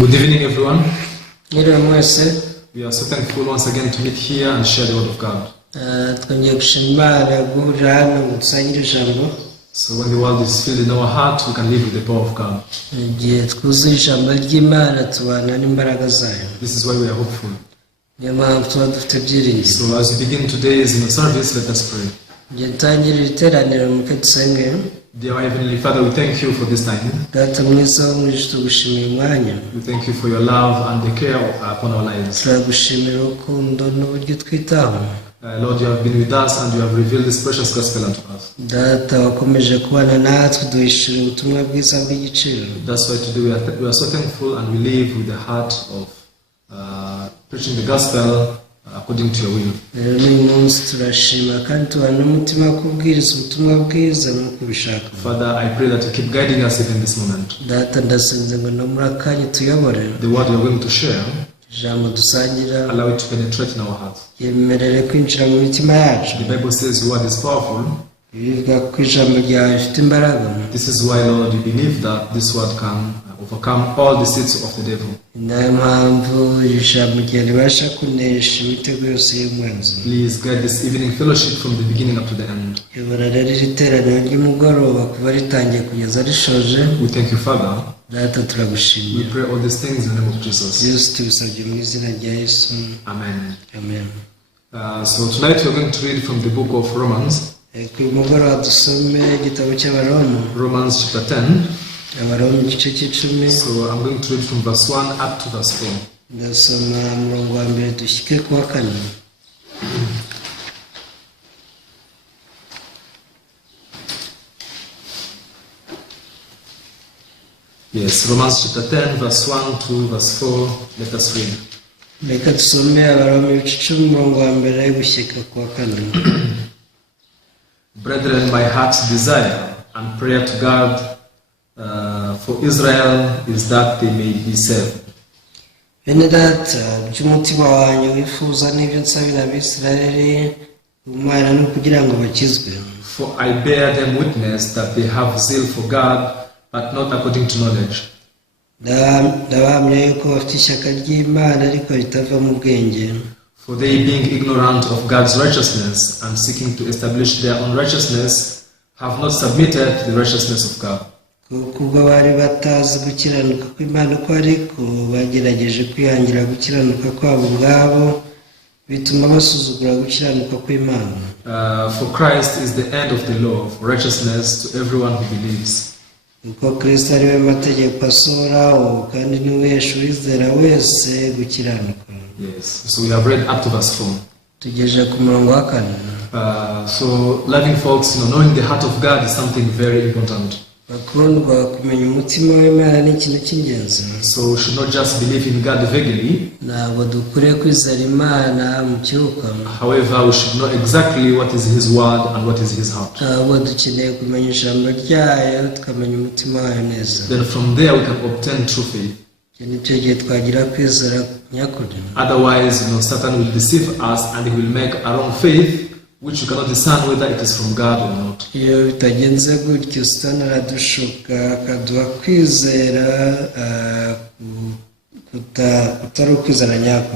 Good evening, everyone. We are so thankful once again to meet here and share the word of God. So when the world is filled in our heart, we can live with the power of God. This is why we are hopeful. So as we begin today's service, let us pray. Dear Heavenly Father, we thank you for this time. We thank you for your love and the care upon our lives. Lord, you have been with us and you have revealed this precious gospel unto us. That's why today we are so thankful and we live with the heart of preaching the gospel according to your will. Father, I pray that you keep guiding us even this moment. The word you are going to share, allow it to penetrate in our hearts. The Bible says your word is powerful. This is why, Lord, we believe that this word can overcome all the seeds of the devil. Please guide this evening fellowship from the beginning up to the end. We thank you, Father. We pray all these things in the name of Jesus. Amen. Amen. So tonight we are going to read from the book of Romans. Romans chapter 10. So I'm going to read from verse 1 up to verse 4. Yes, Romans chapter 10, verse 1 to verse 4. Let us read. Brethren, my heart's desire and prayer to God for Israel is that they may be saved. For I bear them witness that they have zeal for God, but not according to knowledge. For they, being ignorant of God's righteousness and seeking to establish their own righteousness, have not submitted to the righteousness of God. For Christ is the end of the law of righteousness to everyone who believes. Yes, so we have read up to verse 4. So loving folks, knowing the heart of God is something very important. So we should not just believe in God vaguely. However, we should know exactly what is His word and what is His heart. Then from there we can obtain true faith. Otherwise, Satan will deceive us and he will make a wrong faith, which you cannot discern whether it is from God or not.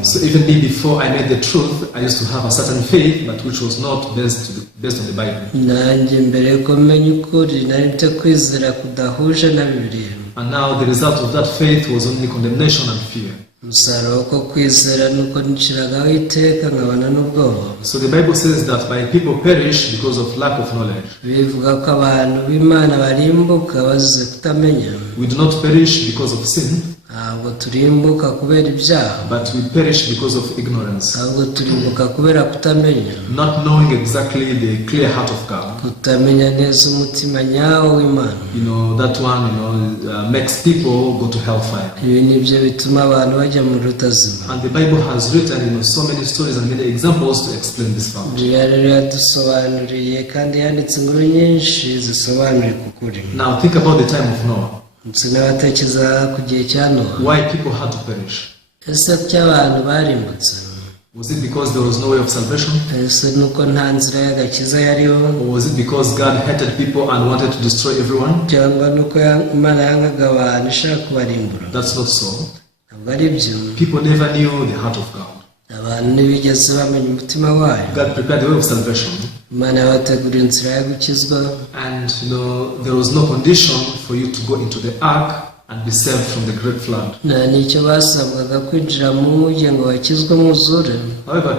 So even me, before I made the truth, I used to have a certain faith, but which was not based on the Bible. And now the result of that faith was only condemnation and fear. So the Bible says that my people perish because of lack of knowledge. We do not perish because of sin, but we perish because of ignorance, not knowing exactly the clear heart of God. That one makes people go to hellfire. And the Bible has written so many stories and many examples to explain this fact. Now think about the time of Noah. Why people had to perish? Was it because there was no way of salvation? Or was it because God hated people and wanted to destroy everyone? That's not so. ntabwo ari byo. People never knew the heart of God. Abantu ntibigeze bamenya umutima wayo. God prepared the way of salvation, Imana yabateguriye inzira yo gukizwa, and there was no condition for you to go into the ark and be saved from the great flood. nta n'icyo basabwaga kwinjira mu nkuge ngo bakizwe umwuzure. However,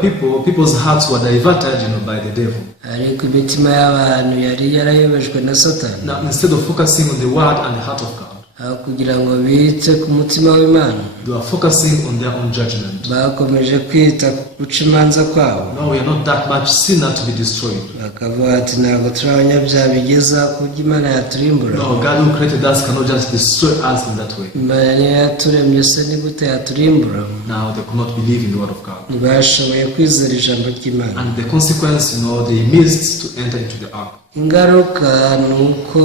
people's hearts were diverted, by the devil. Ariko imitima y'abantu yari yarayobejwe na Satani. Now, instead of focusing on the word and the heart of God, aho kugira ngo bite ku mutima w'Imana, they were focusing on their own judgment. bakomeje kwita ku guca imanza kwabo. No, we are not that much sinner to be destroyed. Bakavuga ati ntabwo turi abanyabyaha bigeza ku byo Imana yaturimbura. No, God who created us cannot just destroy us in that way. Imana niyo yaturemye, se ni gute yaturimbura? Now, they could not believe in the word of God. Ntibashoboye kwizera ijambo ry'Imana. And the consequence, they missed to enter into the ark. Ingaruka ni uko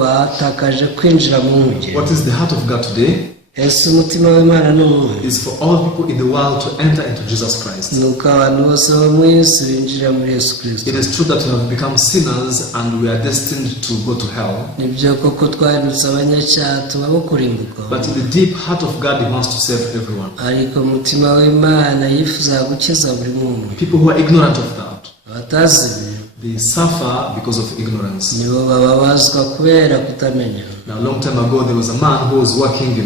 batakaje kwinjira mu nkuge. What is the heart of God today? Ese umutima w'Imana ni uwuhe? Is for all people in the world to enter into Jesus Christ. Ni uko abantu bose bo mu isi binjira muri Yesu Kristo. It is true that we have become sinners and we are destined to go to hell. Nibyo koko twahindutse abanyacyaha tuba bo kurimbuka. But in the deep heart of God, He wants to save everyone. Ariko umutima w'Imana yifuza gukiza buri muntu. People who are ignorant of that, Abatazi they suffer because of ignorance. nibo bababazwa kubera kutamenya. Now, a long time ago, there was a man who was working,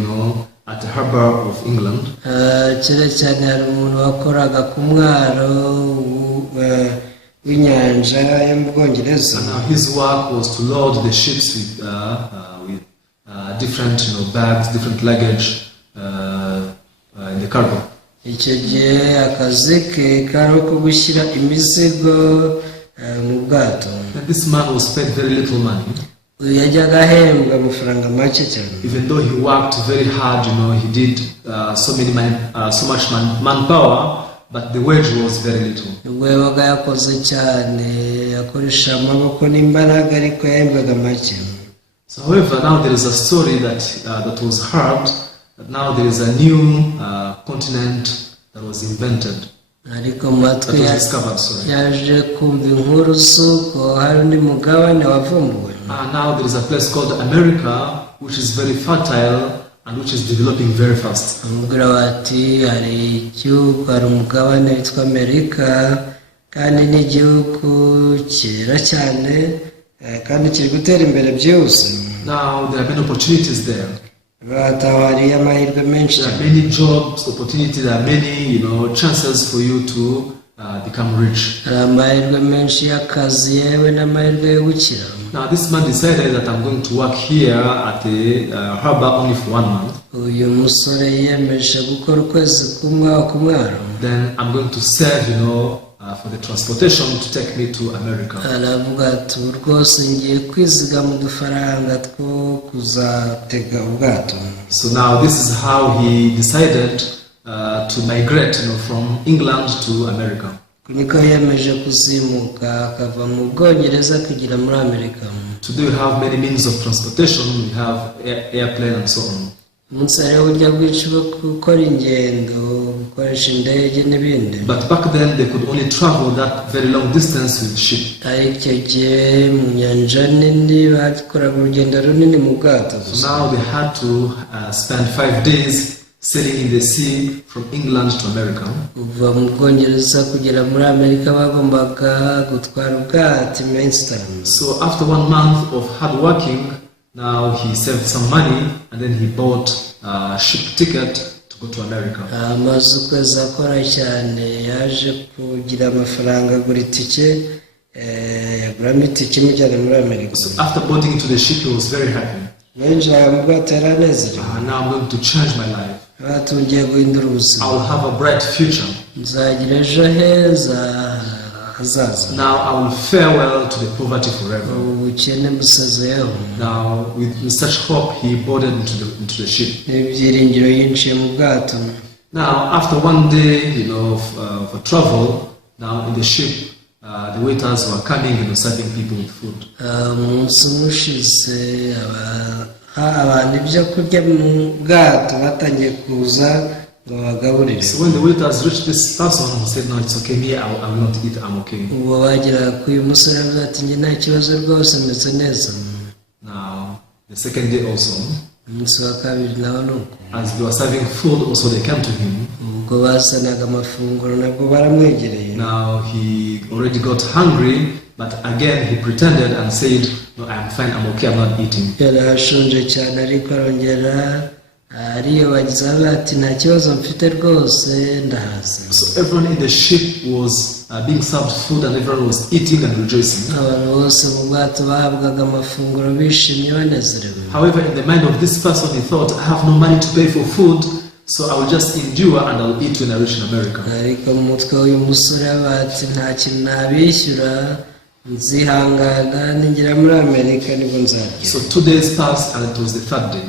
at the harbor of England. Kera cyane hari umuntu wakoraga ku mwaro w'inyanja yo mu Bwongereza. And now his work was to load the ships with different, bags, different luggage in the cargo. Icyo gihe akazi ke kari ko gushyira imizigo mu bwato. And this man was paid very little money. Yajyaga ahembwa amafaranga make cyane. Even though he worked very hard, he did so much manpower, but the wage was very little. Ubwo yabaga yakoze cyane, yakoresha amaboko n'imbaraga, ariko yahembwaga make. So, however, now there is a story that was heard, that now there is a new continent that was invented. Ariko matwe Discovered, sorry. yaje kumva inkuru z'uko hari undi mugabane wavumbuwe. Now there is a place called America, which is very fertile and which is developing very fast. Amubwira bati hari igihugu, hari umugabane witwa Amerika, kandi ni igihugu cyera cyane, kandi kiri gutera imbere byose. Now there are many opportunities there. Batawariye amahirwe menshi. There are many jobs, opportunities, there are many, chances for you to become rich. Hari amahirwe menshi y'akazi, yewe n'amahirwe yo gukira. Now this man decided that I'm going to work here at the harbor only for 1 month. Uyu musore yiyemeje gukora ukwezi kumwe ku mwaro. Then I'm going to save, for the transportation to take me to America. Aravuga ati rwose ngiye kwizigama udufaranga two kuzatega ubwato. So now this is how he decided to migrate, from England to America. Niko yiyemeje kuzimuka akava mu Bwongereza kugera muri Amerika. Today we have many means of transportation. We have airplane and so on. Umunsi hariho uburyo bwinshi bwo gukora ingendo, gukoresha indege n'ibindi. But back then they could only travel that very long distance with ship. Ariko icyo gihe mu nyanja nini bakoraga urugendo runini mu bwato. So now they had to spend 5 days sailing in the sea from England to America. Kuva mu Bwongereza kugera muri Amerika bagombaga gutwara ubwato iminsi itanu. So after 1 month of hard working, now he saved some money and then he bought a ship ticket to go to America. Amaze ukwezi akora cyane, yaje kugira amafaranga agura itike, yaguramo itike imujyana muri Amerika. So after boarding into the ship, he was very happy. Yinjira mu bwato yaranezerewe. Now I'm going to change my life. Batungiye guhindura I ubuzima. will have a bright future. Nzagira ejo heza hazaza. Now I will farewell to the poverty forever. Ubukene busazeyeho. Now with such hope, he boarded into the ship. N'ibyiringiro yinjiye mu bwato. Now after 1 day, of a travel, now in the ship, the waiters were coming, serving people with food. Umunsi ushize abantu ibyo kurya mu bwato batangiye kuza ngo bagaburire. So when the waiters reached this person who said, "No, it's okay, me, I will not eat, I'm okay." Ubwo bagera ku uyu musore avuga ati njye nta kibazo rwose, ndetse neza. Now the second day also, umunsi wa kabiri nawo ni uko As they were serving food, also they came to him. ubwo bazanaga amafunguro nabwo baramwegereye. Now he already got hungry, but again he pretended and said, "No, I'm fine, I'm okay, I'm not eating." yari ashonje cyane ariko arongera ariyobagiza ati nta kibazo mfite rwose ndahaze. So everyone in the ship was being served food, and everyone was eating and rejoicing. abantu bose mu bwato bahabwaga amafunguro bishimye banezerewe. However, in the mind of this person, he thought, "I have no money to pay for food, so I will just endure and I'll eat when I reach in America." ariko mu mutwe w'uyu musore bati nta kintu nabishyura, nzihangana ningera muri Amerika nibwo nzarya. So 2 days passed, and it was the third day.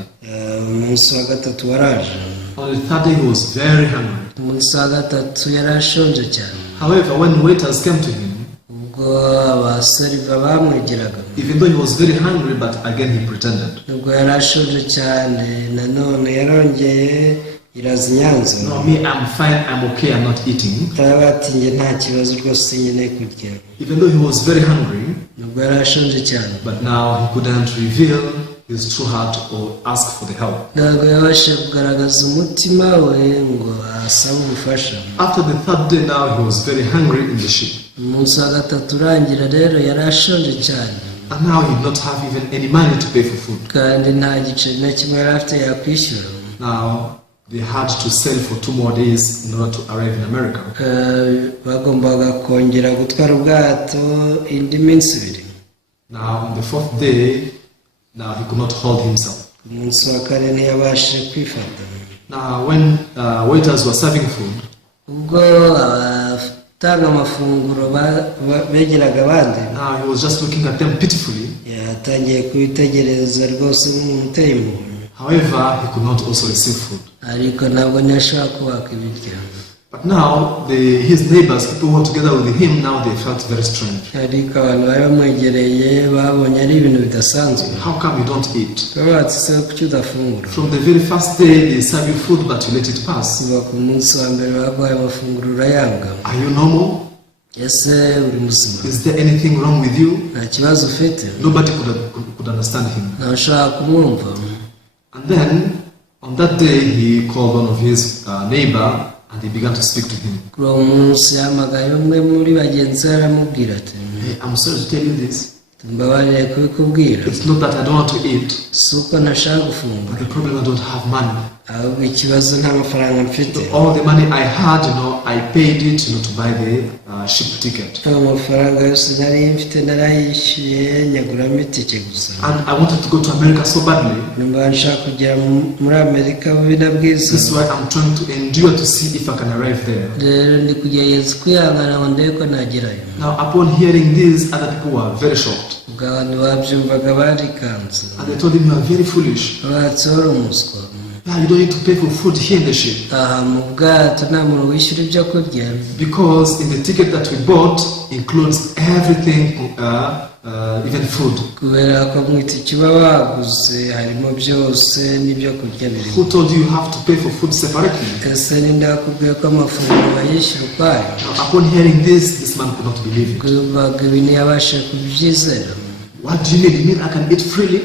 umunsi wa gatatu waraje. On the third day, he was very hungry. umunsi wa gatatu yari ashonje cyane. However, when waiters came to him, ubwo abaseriva bamwegeraga, even though he was very hungry, but again he pretended. nubwo yari ashonje cyane nanone yarongeye iraza inyanza. "No, me, I'm fine, I'm okay, I'm not eating." ati njye nta kibazo rwose nkeneye kurya. Even though he was very hungry, nubwo yari ashonje cyane, but now he couldn't reveal his true heart or ask for the help. ntabwo yabashije kugaragaza umutima we ngo asabe ubufasha. After the third day, now he was very hungry in the ship, umunsi wa gatatu urangira rero yari ashonje cyane, and now he did not have even any money to pay for food. kandi nta giceri na kimwe yari afite yakwishyura. Now they had to sail for 2 more days in order to arrive in America. bagombaga kongera gutwara ubwato indi minsi ibiri. Now on the 4th day, now he could not hold himself. umunsi wa kane ntiyabashije kwifata. Now when waiters were serving food, ubwo abatanga amafunguro begeraga abandi, now he was just looking at them pitifully. yatangiye kubitegereza rwose nk'umuntu uteye impuhwe. However, he could not also receive food. ariko ntabwo ntiyashobora kubaka ibiryo. But now his neighbors, people who were together with him, now they felt very strange. ariko abantu bari bamwegereye babonye ari ibintu bidasanzwe. How come you don't eat? bati se kuki udafungura? From the very first day they serve you food, but you let it pass. kuva ku munsi wa mbere baguhaye amafunguro urayanga. Are you normal? ese uri muzima? Is there anything wrong with you? nta kibazo ufite? Nobody could understand him. ntashobora kumwumva. And then on that day he called one of his neighbor, and he began to speak to him. kuri uwo munsi yahamagaye umwe muri bagenzi be aramubwira ati "Hey, I'm sorry to tell you this. mbabarire kubikubwira, It's not that I don't want to eat, si uko ntashaka gufungura, but the problem I don't have money. ahubwo ikibazo nta mafaranga mfite. All the money I had, I paid it, to buy the ship ticket. ayo mafaranga yose nari mfite narayishyuye nyaguramo itike gusa. And I wanted to go to America so badly. nimba nshaka kugera muri Amerika bubi na bwiza. This is why I'm trying to endure to see if I can arrive there." rero ndi kugerageza kwihangana ngo ndebe ko nagerayo. Now upon hearing this, other people were very shocked. ubwo abantu babyumvaga barikanze, And they told him, "You are very foolish. batse wari umuswa. You don't need to pay for food here in the ship. aha mu bwato nta muntu wishyura ibyo kurya, Because in the ticket that we bought includes everything, even food." kubera ko mu itike uba waguze harimo byose n'ibyo kurya birimo. Who told you you have to pay for food separately? ese ninde wakubwiye ko amafunguro bayishyura ukwayo? Now, upon hearing this man could not believe it. kubaga ibi ntiyabashe kubyizera. "What do you need? You mean I can eat freely?"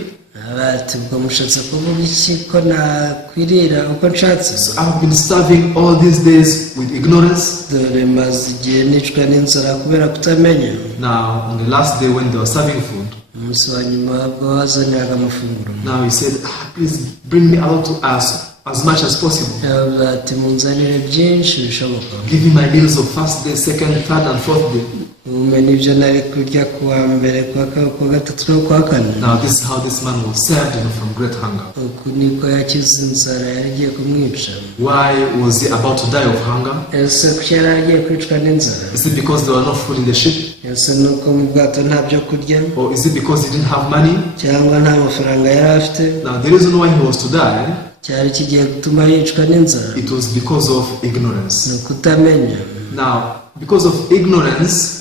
bati ubwo mushatse kuvuga iki ko nakwirira uko nshatse? So I've been starving all these days with ignorance. dore maze igihe nicwa n'inzara kubera kutamenya. Now on the last day when they were serving food, umunsi wa nyuma bwo bazaniraga amafunguro, now he said, "Please bring me out to us as much as possible. bati munzanire byinshi bishoboka. Give me my meals of first day, second, third and fourth day." ubume nibyo nari kurya kuwa mbere kuwa gatatu no kuwa kane. Now this is how this man was saved, from great hunger. uku niko yakize inzara yari igiye kumwica. Why was he about to die of hunger? ese kuki yari agiye kwicwa n'inzara? Is it because there was no food in the ship? ese nuko mu bwato nta byo kurya, Or is it because he didn't have money? cyangwa nta mafaranga yari afite? Now the reason why he was to die, cyari kigiye gutuma yicwa n'inzara? it was because of ignorance. ni ukutamenya. Now, because of ignorance,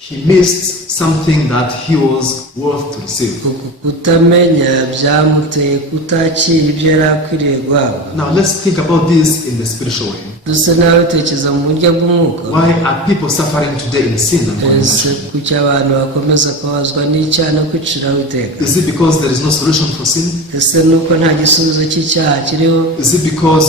he missed something that he was worth to receive. uku kutamenya byamuteye kutakira ibyo yari akwiriye guhabwa. Now let's think about this in the spiritual way. dusa n'abatekereza mu buryo bw'umwuka. Why are people suffering today in sin and Ese condemnation? kuki abantu bakomeza kubazwa n'icyaha no kwiciraho iteka? Is it because there is no solution for sin? Ese nuko nta gisubizo cy'icyaha kiriho? Is it because,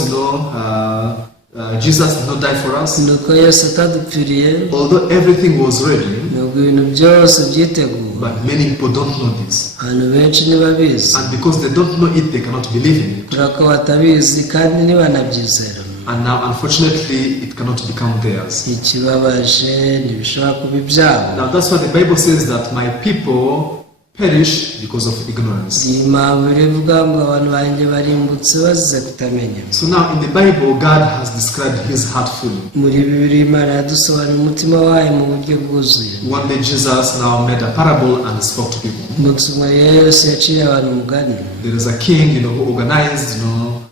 Jesus did not die for us? Nuko Yesu atadupfiriye? Although everything was ready, Nubwo ibintu byose byiteguwe, but many people don't know this. abantu benshi ntibabizi. And because they don't know it, they cannot believe in it. Kubera ko batabizi kandi ntibanabyizera. And now, unfortunately, it cannot become theirs. Ikibabaje ntibishobora kuba ibyabo. Now, that's why the Bible says that my people perish because of ignorance. Iyi mpamvu rivuga ngo abantu banjye barimbutse bazize kutamenya. So now, in the Bible, God has described his heart fully. Muri Bibiliya Imana yadusobanuriye umutima wayo mu buryo bwuzuye. One day, Jesus now made a parable and spoke to people. Umunsi umwe Yesu yaciye abantu umugani. There is a king, who organized,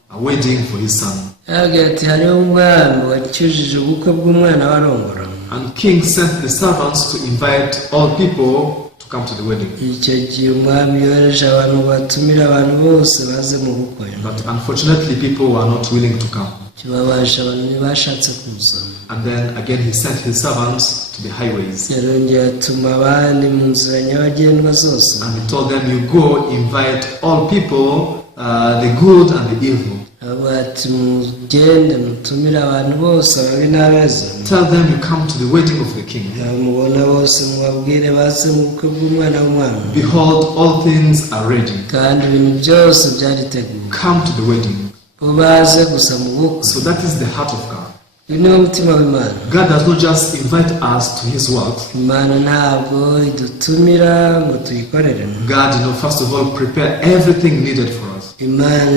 a wedding for his son. Yaragira ati hariho umwami wacyujije ubukwe bw'umwana warongora. And king sent the servants to invite all people to come to the wedding. Icyo gihe umwami yohereje abantu batumira abantu bose baze mu bukwe. But unfortunately, people were not willing to come. Kibabaje abantu ntibashatse kuza. And then again, he sent his servants to the highways. Yarongeye atuma abandi mu nzira nyabagendwa zose. And he told them, you go invite all people, the good and the evil. Ati mugende mutumire abantu bose ababi n'abeza. Tell them you come to the wedding of the king. Mubona bose mubabwire baze mu bukwe bw'umwana w'umwami. Behold, all things are ready. Kandi ibintu byose byariteguwe. Come to the wedding. Baze gusa mu bukwe. So that is the heart of God. Uyu ni wo mutima w'Imana. God does not just invite us to his work. Imana ntabwo idutumira ngo tuyikorere. God, first of all, prepare everything needed for us. Imana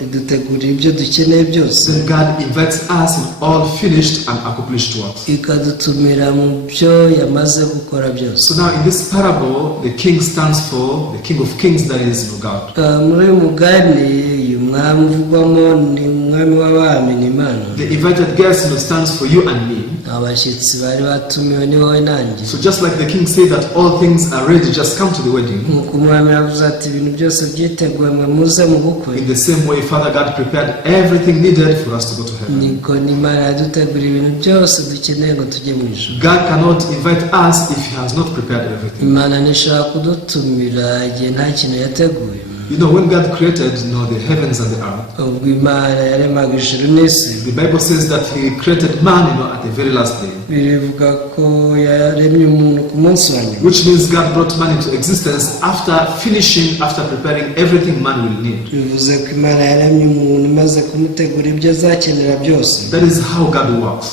idutegurira ibyo dukeneye byose. Then God invites us in all finished and accomplished works. Ikadutumira mu byo yamaze gukora byose. So now in this parable, the king stands for the King of Kings, that is God. Muri uyu mugani uyu mwami uvugwamo ni umwami w'abami, ni Imana. The invited guest stands for you and me. Abashyitsi bari batumiwe ni wowe nanjye. So just like the king said that all things are ready, just come to the wedding. Nk'uko umwami yavuze ati ibintu byose byiteguye mwe muze mu bukwe. In the same way, Father God prepared everything needed for us to go to heaven. Niko n'Imana yadutegurira ibintu byose dukeneye ngo tujye mu ijuru. God cannot invite us if he has not prepared everything. Imana ntishobora kudutumira igihe nta kintu yateguye. When God created, the heavens and the earth, ubwo Imana yaremaga ijuru n'isi, the Bible says that he created man, at the very last day. birivuga ko yaremye umuntu ku munsi wa nyuma. Which means God brought man into existence after preparing everything man will need. Bivuze ko Imana yaremye umuntu imaze kumutegura ibyo azakenera byose. That is how God works.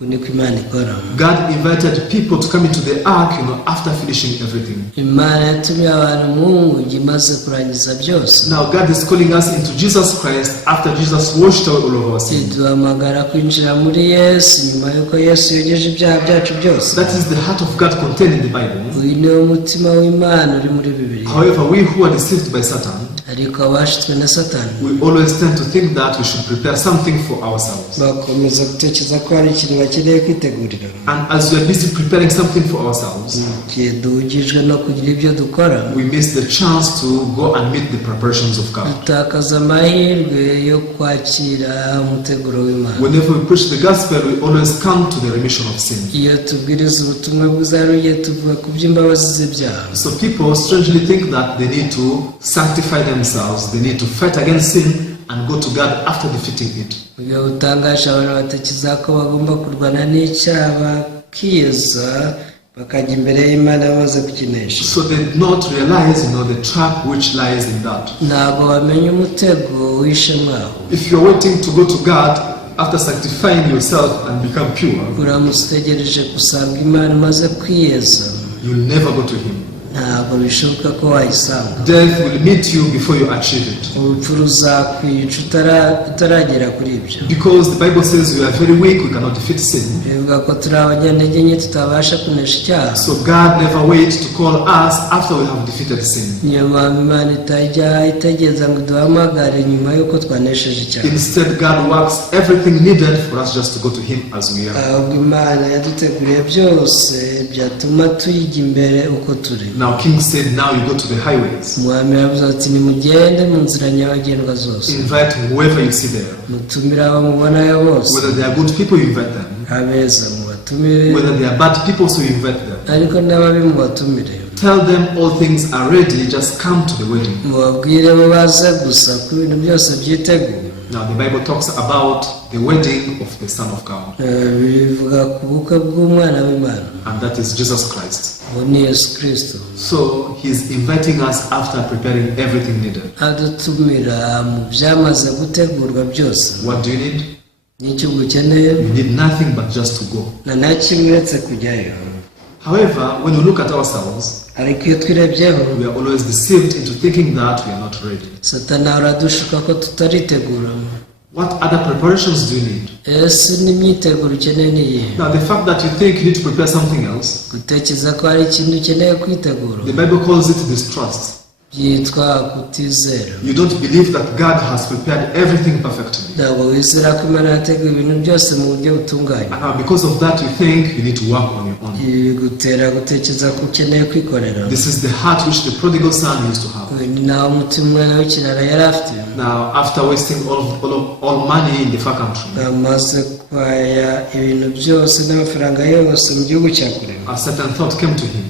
Niko Imana ikora. God invited people to come into the ark, after finishing everything. Imana yatumye abantu mu ngobyi imaze kurangiza byose. Now God is calling us into Jesus Christ after Jesus washed away all of our sins. Iduhamagara kwinjira muri Yesu nyuma yuko Yesu yogeje ibyaha byacu byose. That is the heart of God contained in the Bible. Uyu ni umutima w'Imana uri muri Bibiliya. However, we who are deceived by Satan, ariko abashitswe na Satani, we always tend to think that we should prepare something for ourselves. bakomeza gutekereza ko hari ikintu bakeneye kwitegurira. And as we are busy preparing something for ourselves, igihe duhugijwe no kugira ibyo dukora, we miss the chance to go and meet the preparations of God. dutakaza amahirwe yo kwakira umuteguro w'Imana. Whenever we preach the gospel, we always come to the remission of sin. Iyo tubwiriza ubutumwa bwiza tuvuga ku by'imbabazi z'ibyaha. So people strangely think that they need to sanctify themselves, they need to fight against sin and go to God after defeating it. Iyo utangaje abantu batekereza ko bagomba kurwana n'icyaha bakiyeza bakajya imbere y'Imana bamaze kukinesha. So they do not realize, the trap which lies in that. Ntabwo bamenya umutego wishe mwaho. If you're waiting to go to God after sanctifying yourself and become pure, uramutse utegereje gusanga Imana umaze kwiyeza, you'll never go to Him. ntabwo bishoboka ko wayisanga. Death will meet you before you achieve it. Urupfu ruzakwica utaragera kuri ibyo. Because the Bible says we are very weak, we cannot defeat sin. Bivuga ko turi abanyantege nke tutabasha kunesha icyaha. So God never waits to call us after we have defeated sin. Niyo mpamvu Imana itajya itegereza ngo duhamagare nyuma y'uko twanesheje icyaha. Instead, God works everything needed for us just to go to Him as we are. Ahubwo Imana yaduteguriye byose byatuma tuyijya imbere uko turi. Now King said, now you go to the highways. umwami yavuze ati nimugende mu nzira nyabagendwa zose Invite whoever you see there. mutumire abo mubonayo bose Whether they are good people, you invite them. abeza mubatumire Whether they are bad people, so you invite them. ariko n'ababi mubatumire Tell them all things are ready, just come to the wedding. mubabwire bo baze gusa ko ibintu byose byiteguye. Now the Bible talks about the wedding of the Son of God, bivuga ku bukwe bw'umwana w'imana and that is Jesus Christ. uwo ni yesu kirisito. So he's inviting us after preparing everything needed. adutumira mu byamaze gutegurwa byose. What do you need? n'icyo ukeneye You need nothing but just to go. nta kimwe uretse kujyayo. However, when we look at ourselves, ariko iyo twirebyeho we are always deceived into thinking that we are not ready. satani aradushuka ko tutaritegura. What other preparations do you need? ese n'imyiteguro ukeneye ni iyihe? Now, the fact that you think you need to prepare something else, gutekereza ko hari ikintu ukeneye kwitegura the Bible calls it distrust. byitwa kutizera. You don't believe that God has prepared everything perfectly. ntabwo wizera ko imana yateguye ibintu byose mu buryo butunganye. And now because of that, you think you need to work on your own. ibi bigutera gutekereza ko ukeneye kwikorera. This is the heart which the prodigal son used to have. ni naho umutima umwana w'ikirara yari afite. Now, after wasting all money in the far country, amaze kwaya ibintu byose n'amafaranga yose mu gihugu cya kure, a certain thought came to him.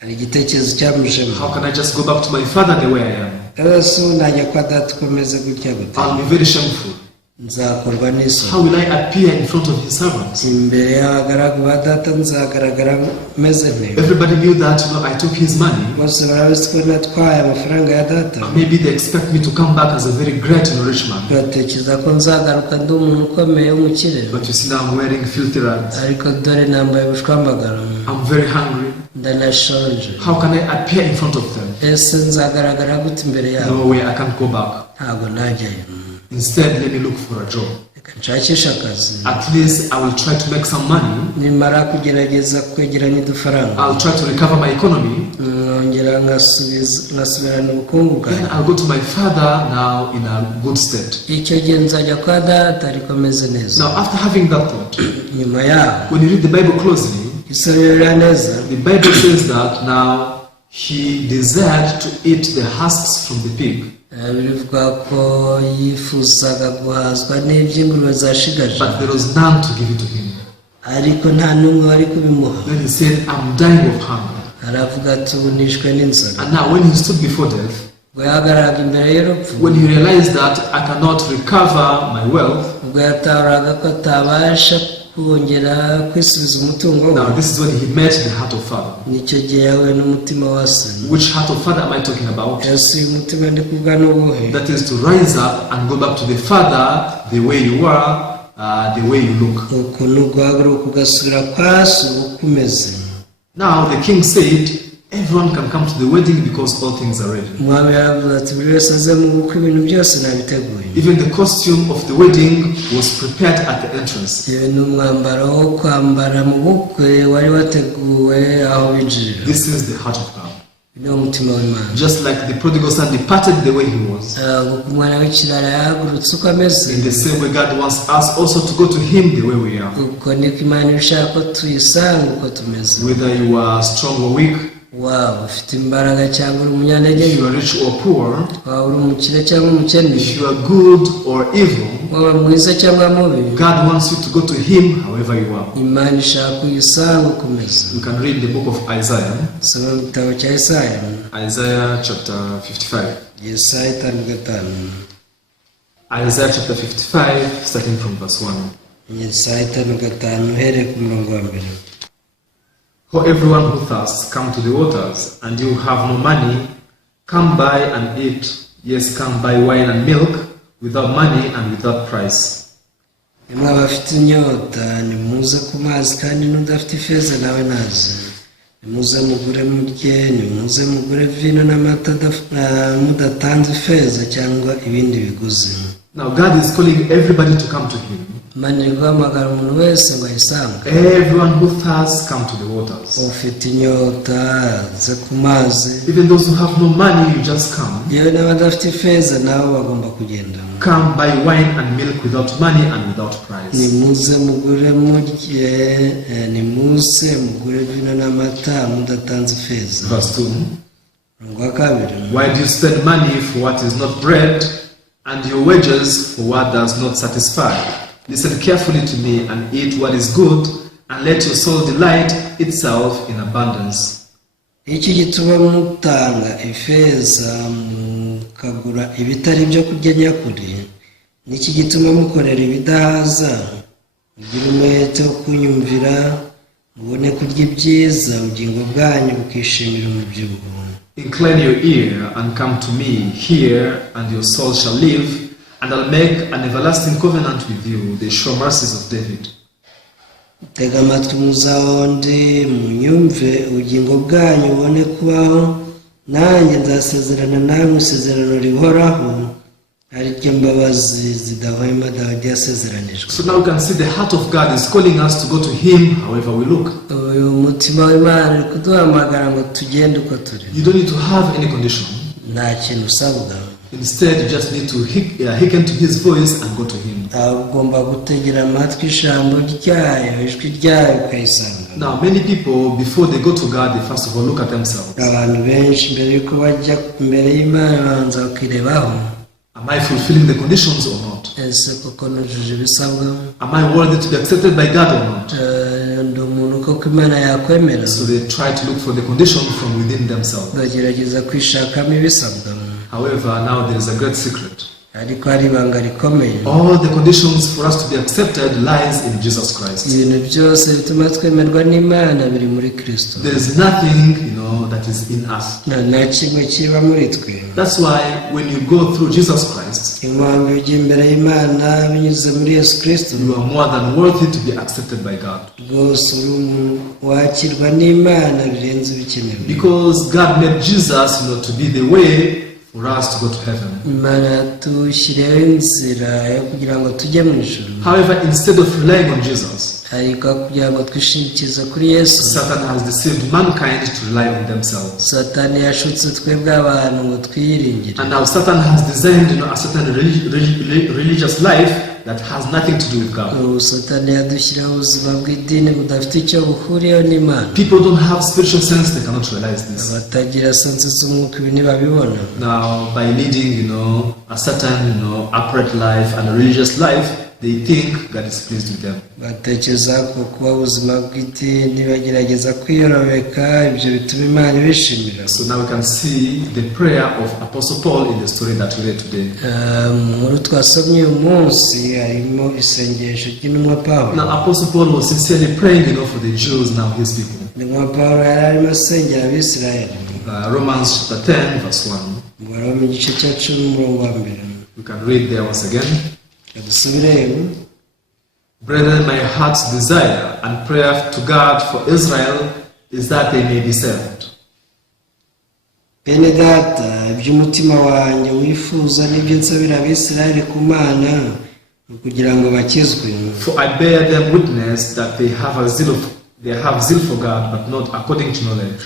hari igitekerezo cyamujemo. How can I just go back to my father the way I am? ese najya kwa data ukomeze gutya gute? I'll be very shameful. nzakorwa n'isoni. How will I appear in front of his servants? imbere y'abagaragu ba data nzagaragara meze nte. Everybody knew that, I took his money. bose barabizi ko natwaye amafaranga ya data. Maybe they expect me to come back as a very great and rich man. batekereza ko nzagaruka ndi umuntu ukomeye w'umukire. But you see now I'm wearing filthy rags. ariko dore nambaye ubushwambagara. I'm very hungry. ndanashonje. How can I appear in front of them? ese nzagaragara gute imbere yabo? No way, I can't go back. ntabwo najyayo. Instead, let me look for a job. reka nshakishe akazi. At least I will try to make some money. nimara kugerageza kwegeranya udufaranga, I'll try to recover my economy. nkongera nkasubirana ubukungu Then bwanjye. I'll go to my father now in a good state. icyo gihe nzajya kwa data ariko ameze neza. Now, after having that thought, nyuma yaho when you read the Bible closely, isabira neza, the Bible says that now he desired to eat the husks from the pig, bivuga ko yifuzaga guhazwa n'iby'ingurube zashigaje, but there was none to give it to him. ariko nta n'umwe wari kubimuha. Then he said, I'm dying of hunger. aravuga ati ubu nishwe n'inzara. And now when he stood before death, ubwo yahagararaga imbere y'urupfu, when he realized that I cannot recover my wealth, ubwo yataboraga ko atabasha kongera kwisubiza umutungo we, now this is when he met the heart of Father. nicyo gihe yahuye n'umutima wa se. Which heart of Father am I talking about? ese uyu mutima ndi kuvuga n'ubuhe? That is to rise up and go back to the Father the way you are, the way you look. uku ni uguhaguruka ugasubira kwa so uko umeze. Now the king said, everyone can come to the wedding because all things are ready. umwami yaravuze ati buri wese aze mu bukwe, ibintu byose nabiteguye. Even the costume of the wedding was prepared at the entrance. yewe n'umwambaro wo kwambara mu bukwe wari wateguwe aho binjirira. This is the heart of God. ni umutima w'Imana. Just like the prodigal son departed the way he was, kuko umwana w'ikirara yahagurutse uko ameze, in the same way God wants us also to go to him the way we are. uko niko Imana ishaka ko tuyisanga uko tumeze. Whether you are strong or weak, waba ufite imbaraga cyangwa uri umunyantege if nke, you are rich or poor, waba uri umukire cyangwa umukene, if you are good or evil, waba mwiza cyangwa mubi, God wants you to go to him however you are. Imana ishaka kuyisanga uko umeze. You can read the book of Isaiah, soma mu gitabo cya Yesaya, Isaiah chapter 55. Yesaya 5:5, Isaiah chapter 55, starting from verse 1. Yesaya 5:5 uhereye ku murongo wa mbere. For everyone who thirsts, come to the waters, and you have no money, come buy and eat. Yes, come buy wine and milk, without money and without price. Nimwe abafite inyota nimuze ku mazi, kandi n'udafite ifeza nawe naze. Nimuze mugure murye, nimuze mugure vino n'amata mudatanze ifeza cyangwa ibindi biguzi. Now God is calling everybody to come to him. Imana iri guhamagara umuntu wese ngo ayisange. Everyone who thirsts, come to the waters. Ufite inyota ze ku mazi. Even those who have no money, you just come. Yewe n'abadafite ifeza nabo bagomba kugenda. Come buy wine and milk without money and without price. Nimuze mugure murye, nimuze mugure vino n'amata mudatanze ifeza. Verse 2. Why do you spend money for what is not bread, and your wages for what does not satisfy? Listen carefully to me and eat what is good, and let your soul delight itself in abundance. Iki gituma mutanga ifeza mukagura ibitari byo kurya nyakuri, niki gituma mukorera ibidahaza, mugira umwete wo kunyumvira, mubone kurya ibyiza, ubugingo bwanyu bukishimira umubyibuho. Incline your ear and come to me, hear, and your soul shall live, and I'll make an everlasting covenant with you, the sure mercies of David. Tega amatwi muzahondi munyumve, ubugingo bwanyu bubone kubaho, nanjye nzasezerana namwe isezerano rihoraho, ari ryo mbabazi zidahwema Dawidi yasezeranijwe. So now we can see the heart of God is calling us to go to Him however we look. Uyu mutima w'Imana uri kuduhamagara ngo tugende uko turi. You don't need to have any condition. Nta kintu usabwa. Instead, you just need to hearken to His voice and go to Him. Ugomba gutegera amatwi ijambo ryayo, ijwi ryayo ukayisanga. Now, many people, before they go to God, they first of all look at themselves. Abantu benshi mbere yuko bajya imbere y'Imana babanza bakirebaho. Am I fulfilling the conditions or not? Ese koko nujuje ibisabwa? Am I worthy to be accepted by God or not? Ndi umuntu koko Imana yakwemera. So they try to look for the condition from within themselves. Bagerageza kwishakamo ibisabwa. However, now there is a great secret. Ariko hari ibanga rikomeye. All the conditions for us to be accepted lies in Jesus Christ. Ibintu byose bituma twemerwa n'Imana biri muri Kristo. There is nothing, that is in us. Nta kimwe kiba muri twe. That's why when you go through Jesus Christ, impamvu ujya imbere y'Imana binyuze muri Yesu Kristo, you are more than worthy to be accepted by God. Rwose wakirwa n'Imana birenze ibikenewe. Because God made Jesus, to be the way for us to go to heaven. However, instead of relying on Jesus, Satan has deceived mankind to rely on themselves. And now Satan has designed a certain religious life that has nothing to do with God. People don't have spiritual sense, they cannot realize this. Now, by leading, a certain, upright life and a religious life, they think God is pleased with them. So now we can see the prayer of Apostle Paul in the story that we read today. Now Apostle Paul was sincerely praying, for the Jews, now his people. Romans chapter 10 verse 1. We can read there once again. Brethren, my heart's desire and prayer to God for Israel is that they may be saved. Bene data, iby'umutima wanjye wifuza n'ibyo nsabira Abisirayeli ku Mana kugira ngo bakizwe. For I bear them witness that they have zeal for God, but not according to knowledge.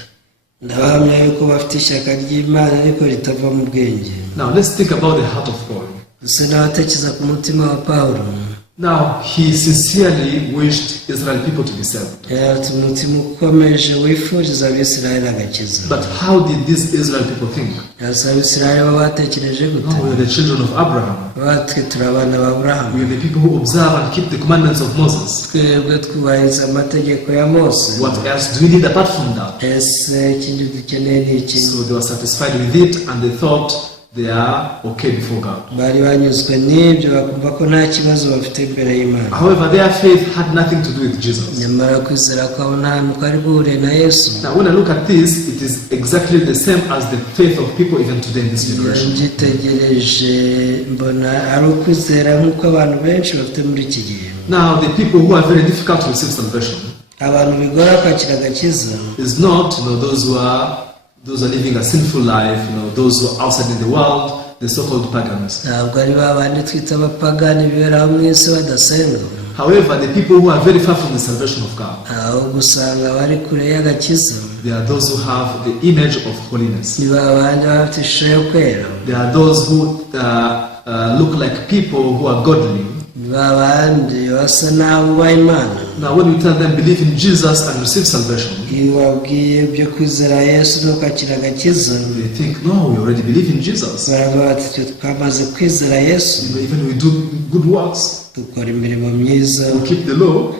Ndahamya yuko bafite ishyaka ry'Imana ariko ritava mu bwenge. Now let's think about the heart of Paul. Now, he sincerely wished Israel people to be saved. But how did these Israel people think? We are the children of Abraham. We are the people who observe and keep the commandments of Moses. What else do we need apart from that? So they were satisfied with it and they thought they are okay before God. However, their faith had nothing to do with Jesus. Now, when I look at this, it is exactly the same as the faith of people even today in this generation. Now, the people who are very difficult to receive salvation is not those who are living a sinful life, those who are outside in the world, the so-called pagans. ntabwo ari ba bandi twita abapagani biberaho mu isi badasenga. However, the people who are very far from the salvation of God, ahubwo usanga bari kure y'agakiza. they are those who have the image of holiness. ni ba bandi baba bafite ishusho yo kwera. They are those who look like people who are godly. ni ba bandi basa n'abubaha Imana. Now, when we tell them believe in Jesus and receive salvation, iyo babwiye byo kwizera Yesu no kwakira agakiza, they think, no, we already believe in Jesus. baravuga bati twe twamaze kwizera Yesu, Even we do good works, dukora imirimo myiza, we keep the law,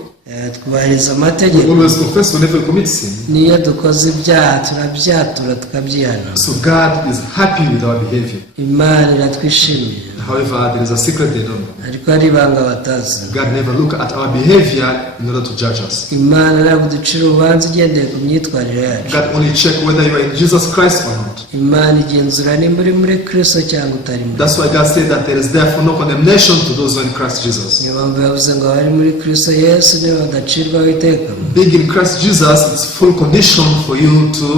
twubahiriza we amategeko. always confess whenever we commit sin. niyo dukoze ibyaha turabyatura tukabyihana. So God is happy with our behavior. Imana iratwishimiye. However, there is a secret they don't know. ariko hari ibanga batazi. God never look at our behavior in order to judge us. Imana ntabwo ducira urubanza igendeye ku myitwarire yacu. God only check whether you are in Jesus Christ or not. Imana igenzura nimba uri muri Kristo cyangwa utari muri. That's why God said that there is therefore no condemnation to those who are in Christ Jesus. niyo mpamvu yavuze ngo abari muri Kristo Yesu nibo badacirwaho iteka. Being in Christ Jesus is full condition for you to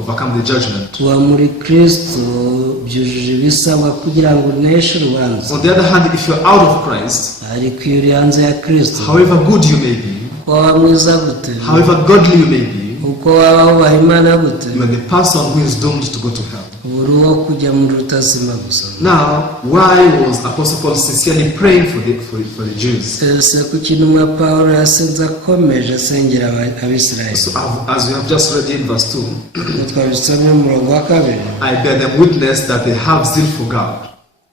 overcome the judgment. kuba muri Kristo byujuje ibisabwa kugira ngo uneshe urubanza. On the other hand, if you are out of Christ, ariko iyo uri hanze ya Kristo, however good you may be, uko waba mwiza gute, however godly you may be, uko waba wubaha Imana gute, you are the person who is doomed to go to hell. uri uwo kujya mu rutazima gusa. Now, why was Apostle Paul sincerely praying for the Jews? ese kuki intumwa Pawulo yasenze akomeje asengera Abisirayeli? So, as we have just read in verse 2, twabisomye mu murongo wa 2. I bear them witness that they have zeal for God,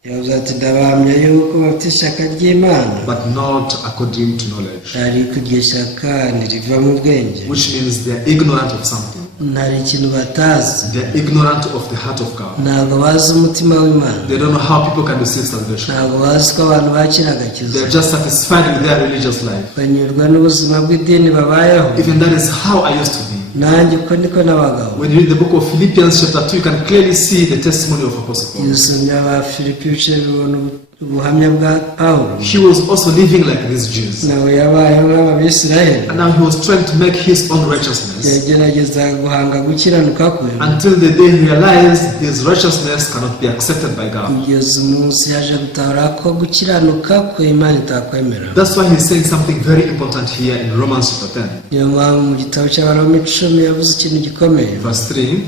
yavuze ati ndabahamya yuko bafite ishyaka ry'Imana, but not according to knowledge, ariko iryo shyaka ntiriva mu bwenge. which means they are ignorant of something. ntari ikintu batazi. They are ignorant of the heart of God. ntabwo bazi umutima w'Imana. They don't know how people can receive salvation. ntabwo bazi ko abantu bakira agakiza. They are just satisfied with their religious life. banyurwa n'ubuzima bw'idini babayeho. Even that is how I used to be. nanjye uko niko n'abagabo. When you read the book of Philippians chapter 2, you can clearly see the testimony of Apostle Paul. ibisomye Abafilipi ibice bibona ubuhamya bwa Pawulo. He was also living like these Jews. nawe yabayeho nk'Abisirayeli. And now he was trying to make his own righteousness yagerageza guhanga gukiranuka kwe, until the day he realized his righteousness cannot be accepted by God. kugeza umunsi yaje gutahura ko gukiranuka kwe Imana itakwemera. That's why he's saying something very important here in Romans chapter 10. niyo mpamvu mu gitabo cy'Abaroma 10 yavuze ikintu gikomeye. Verse 3,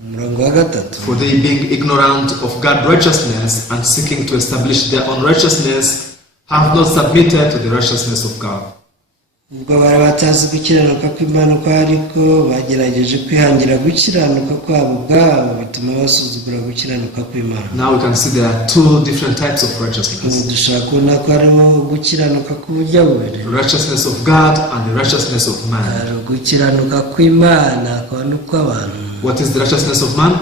umurongo wa 3. for they being ignorant of God's righteousness and seeking to establish their own righteousness have not submitted to the righteousness of God. ubwo bari batazi gukiranuka kw'Imana uko ariko bagerageje kwihangira gukiranuka kwabo ubwabo, bituma basuzugura gukiranuka kw'Imana. Now we can see there are two different types of righteousness. dushaka kubona ko harimo gukiranuka k'uburyo bubiri. Righteousness of God and the righteousness of man. hari gukiranuka kw'Imana akaba n'ukw'abantu. What is the righteousness of man?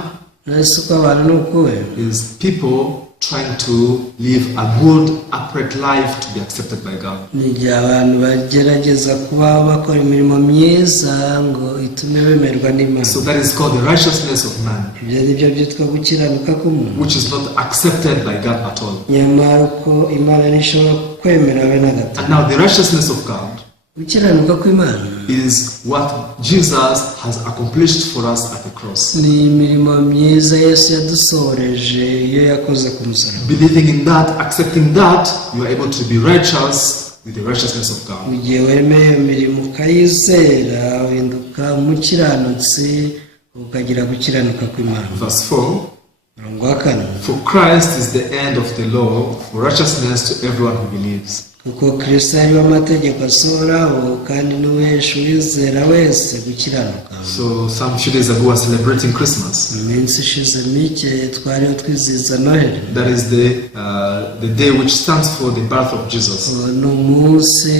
nese uko abantu ni ukuwe. Is people trying to live a good, upright life to be accepted by God. ni igihe abantu bagerageza kuba bakora imirimo myiza ngo itume bemerwa n'Imana. So that is called the righteousness of man, ibyo ni byo byitwa gukiranuka k'umuntu. which is not accepted by God at all. nyamara uko Imana ntishobora kwemera be na gato. And now the righteousness of God gukiranuka kw'Imana is what Jesus has accomplished for us at the cross. ni imirimo myiza Yesu yadusohoreje iyo yakoze ku musaraba. Believing in that, accepting that, you are able to be righteous with the righteousness of God. mu gihe wemeye iyo mirimo ukayizera uhinduka umukiranutsi ukagira gukiranuka kw'Imana. Verse 4, umurongo wa 4. for Christ is the end of the law for righteousness to everyone who believes. kuko Kristo ariwe amategeko asohoraho kandi n'uwesha uwizera wese gukiranuka. So some few days ago we were celebrating Christmas. mu minsi ishize mike twariho twizihiza Noheli. That is the day which stands for the birth of Jesus. ni umunsi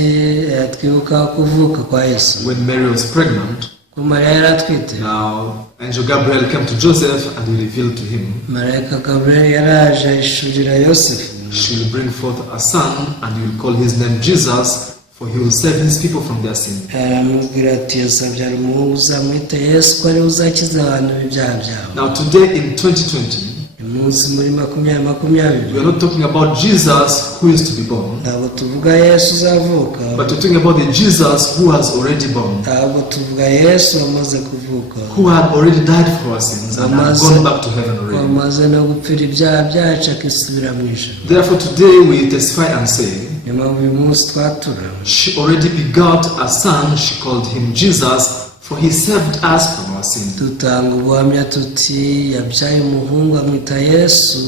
twibuka kuvuka kwa Yesu. When Mary was pregnant, ko Mariya yari atwite, now Angel Gabriel came to Joseph and he revealed to him, marayika Gabriel yaraje ahishurira Yosefu, she will bring forth a son and you will call his name Jesus, for he will save his people from their sin. aramubwira ati yasabyara umuhungu uzamwita Yesu ko ariwe uzakiza abantu ibyaha byabo. Now today in 2020, umunsi muri 2020 We are not talking about Jesus who is to be born, ntabwo tuvuga Yesu uzavuka, but we're talking about the Jesus who has already born, ntabwo tuvuga Yesu wamaze kuvuka, who had already died for our sins and had gone back to heaven already. wamaze no gupfira ibyaha byacu akisubira mu ijuru. Therefore today we testify and say, niyo mpamvu uyu munsi twatura she already begot a son, she called him Jesus, for he saved us from our sins. dutanga ubuhamya tuti yabyaye umuhungu amwita Yesu,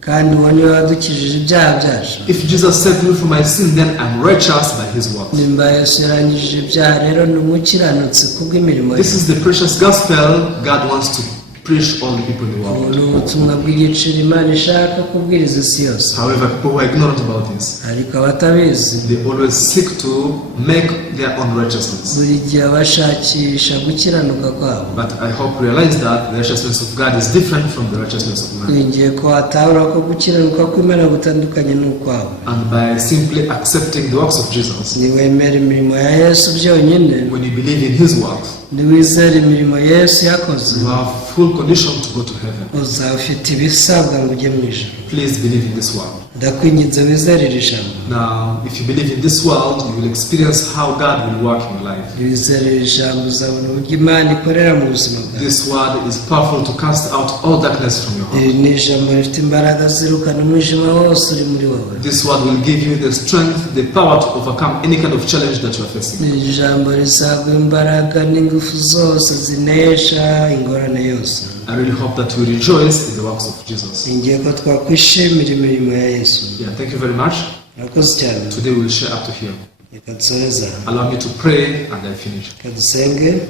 kandi uwo niwe wadukijije ibyaha byacu. If Jesus saved me from my sin, then I'm righteous by his works. nimba Yesu yarangije ibyaha rero ni umukiranutsi kubw'imirimo ye. This is the precious gospel God wants to preach all the people in the ubu world. ni ubutumwa bw'igiciro Imana ishaka kubwiriza isi yose, However, people who are ignorant about this, ariko abatabizi they always seek to make their own righteousness. buri gihe bashakisha gukiranuka kwabo. But I hope you realize that the righteousness of God is different from the righteousness of man. twingiye ko hatahura ko gukiranuka kw'Imana gutandukanye n'ukwabo. And by simply accepting the works of Jesus, niwemera imirimo ya Yesu byonyine, when you believe in his works, niwizera imirimo Yesu yakoze, you have full condition to go to heaven. uzaba ufite ibisabwa ngo ujye mu ijuru. Please believe in this world. ndakwinginze wizere iri jambo. Now, if you believe in this world, you will experience how God will work in your life. wizere iri jambo uzabona uburyo Imana ikorera mu buzima bwawe. This word is powerful to cast out all darkness from your iri heart. ni ijambo rifite imbaraga zirukana umwijima wose uri muri wowe. This word will give you the strength, the power to overcome any kind of challenge that you are facing. iri jambo rizaguha imbaraga n'ingufu zose zinesha ingorane yose. I really hope that you rejoice in the works of Jesus. ngiye ko twakwishimira imirimo ya Yesu. Yeah, thank you very much. murakoze cyane. Today we will share up to here. reka dusoreze aha. Allow me to pray and I finish. reka dusenge.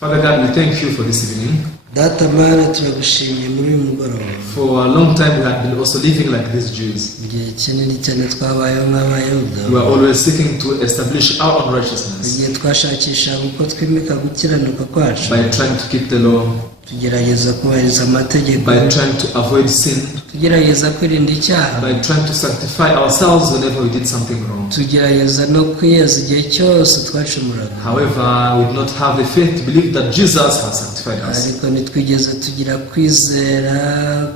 Father God, we thank you for this evening. data Mana, turagushimiye muri uyu mugoroba. For a long time we had been also living like these Jews. igihe kinini cyane twabayeho nk'abayuda. We are always seeking to establish our own righteousness igihe twashakishaga uko twimika gukiranuka kwacu, by trying to keep the law, tugerageza kubahiriza amategeko, by trying to avoid sin, tugerageza kwirinda icyaha, by trying to sanctify ourselves whenever we did something wrong. tugerageza no kwiyeza igihe cyose twacumuraga. However, we do not have the faith to believe that Jesus has sanctified us. ariko ntitwigeze tugira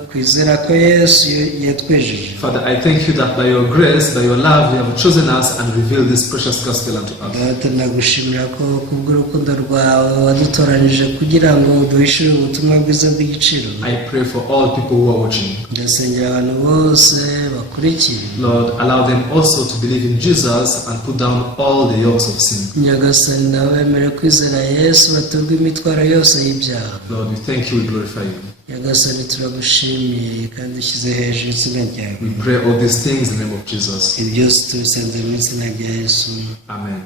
kwizera ko Yesu yatwejeje. Father, I thank you that by your grace, by your love, you have chosen us and revealed this precious gospel unto us. data ndagushimira ko kubw'urukundo rwawe wadutoranije kugira ngo duhishure ubutumwa bwiza bw'igiciro. I pray for all people who are watching. ndasengera abantu bose bakurikiye. Lord, allow them also to believe in Jesus and put down all the yokes of sin. nyagasani ndabemere kwizera Yesu baturwe imitwaro yose y'ibyaha. Lord, we thank you, we glorify you. nyagasani turagushimiye kandi ushyize hejuru izina ryawe. We pray all these things in the name of Jesus. ibi byose tubisanze mu izina rya Yesu. Amen.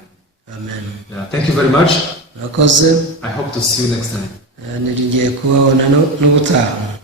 amen. Yeah, thank you very much. murakoze. I hope to see you next time. niringiye kubabona n'ubutaha.